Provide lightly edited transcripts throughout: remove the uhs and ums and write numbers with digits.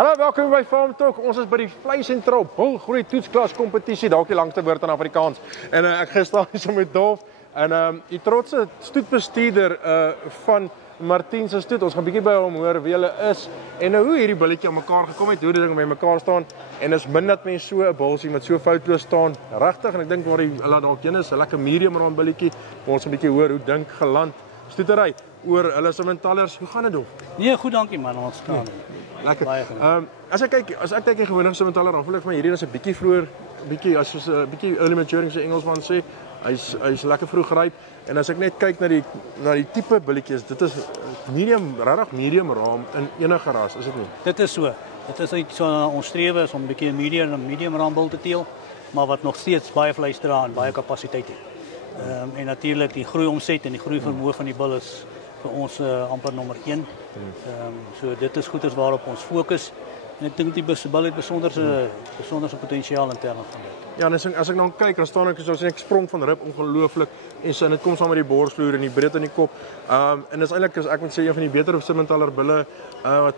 Hallo, welkom by Farm Talk. Ons is by die vleisentraal bulgroei toetsklas kompetisie, dalk die langste woord in Afrikaans. En ek gestaan hier so met Dolf en die trotse stoetbestuurder van Martin se stoet. Ons gaan 'n bietjie by hom hoor wie hulle is en hoe hierdie bulletjie aan mekaar gekom het, hoe dit ding by mekaar staan. En is min dat mense so 'n bulsie met so foutloos staan. Regtig, en ek dink waar hulle dalk een is, 'n lekker medium rond bulletjie. Ons 'n bietjie hoor hoe dink geland stoetery oor hulle sementallers. Hoe gaan dit doen? Nee, goed, dankie man, ons staan. Lekker. As ek kyk die gewone sementaler, dan voel ek vir my hierdie is 'n bietjie vroeër, bietjie as soos 'n bietjie early maturing se Engelsman sê. Hy's lekker vroeg geryp en as ek net kyk na die tipe bulletjies, dit is medium, regtig medium raam in enige ras, is dit nie? Dit is so. Dit is iets wat ons strewe is om 'n bietjie medium raambul te teel, maar wat nog steeds baie vleis dra en baie kapasiteit het. En natuurlik die groei omset en die groei vermoë van die bul is vir ons amper nommer 1. So dit is goeders waarop ons fokus en ek dink die bul het besonderse potensiaal in terme van dit. Ja, en as ek nou kyk, dan staan ek soos ek sprong van rib ongelooflik en dit kom saam met die borsvloer en die breedte in die kop. En dis eintlik ek moet sê een van die beter sementaler bulle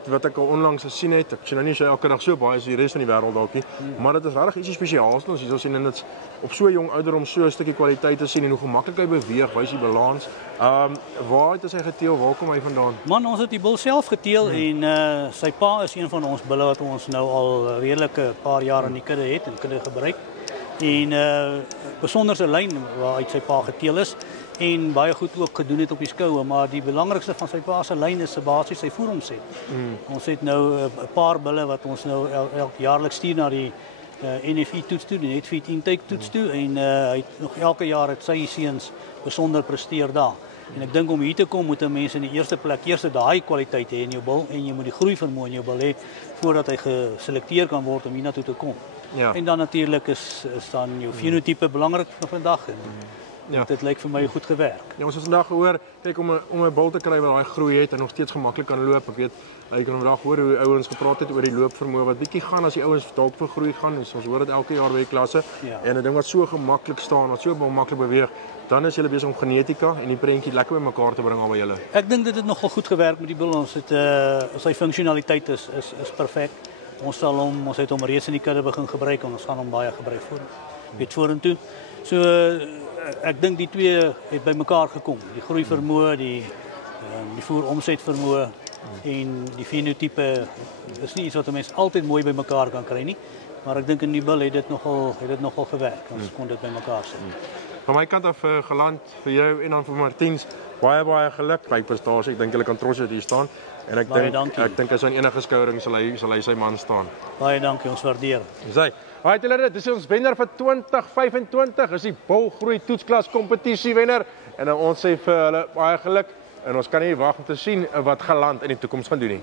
wat ek al onlangs gesien het. Ek sien nou nie sy elke dag so baie as die res van die wêreld dalk nie, maar dit is regtig ietsie spesiaals ons hier sien en dit op so jong ouderdom so 'n stukkie kwaliteit te sien en hoe gemaklik hy beweeg, wys die balans. Waar het hy geteel? Waar kom hy vandaan? Man, ons het die bul self geteel en sy pa is een van ons bulle wat ons nou al redelike paar jaar in die kudde het en kudde gebruik. En besonderse lyn waaruit sy pa geteel is en baie goed ook gedoen het op die skoue, maar die belangrikste van sy pa se lyn is basies sy voeromset. Ons het nou 'n paar bulle wat ons nou elk jaarliks stuur na die NFI toets toe, die Netfeed intake toets toe en hy het nog elke jaar het sy seuns besonder presteer daar. En ek dink om hier te kom moet 'n mens in die eerste plek eers daai kwaliteit hê in jou bul en jy moet die groei vermoë in jou bul hê voordat hy geselekteer kan word om hiernatoe te kom. Ja. En dan natuurlik is dan jou fenotipe belangrik vir vandag en dit lyk vir my goed gewerk. Ja, ons het vandag gehoor, kyk om 'n bul te kry wat daai groei het en nog steeds gemaklik kan loop. Ek weet, ek kan vandag hoor hoe ouens gepraat het oor die loopvermoë wat bietjie gaan as die ouens dalk vir groei gaan. Dus ons hoor dit elke jaar by die klasse. Ja. En 'n ding wat so gemaklik staan, wat so maklik beweeg, dan is jy besig om genetika en die prentjie lekker by mekaar te bring al by julle. Ek dink dit het nogal goed gewerk met die bul. Ons het sy funksionaliteit is perfek. Ons het hom reeds in die kudde begin gebruik en ons gaan hom baie gebruik vorentoe. So ek dink die twee het by mekaar gekom. Die groei vermoë, die voer omset vermoë en die fenotipe is nie iets wat 'n mens altyd mooi by mekaar kan kry nie, maar ek dink in die bul het dit nogal gewerk. Ons kon dit by mekaar sit. Van my kant af geland vir jou en dan vir Martiens. Baie geluk by prestasie. Ek dink hulle kan trots wees hier staan. En ek dink as hy enige skouring sal hy sy man staan. Baie dankie, ons waardeer. Dis hy. Dis ons wenner vir 2025. Is die bulgroei toetsklas kompetisie wenner en ons sê vir hulle baie geluk en ons kan nie wag om te sien wat geland in die toekoms gaan doen nie.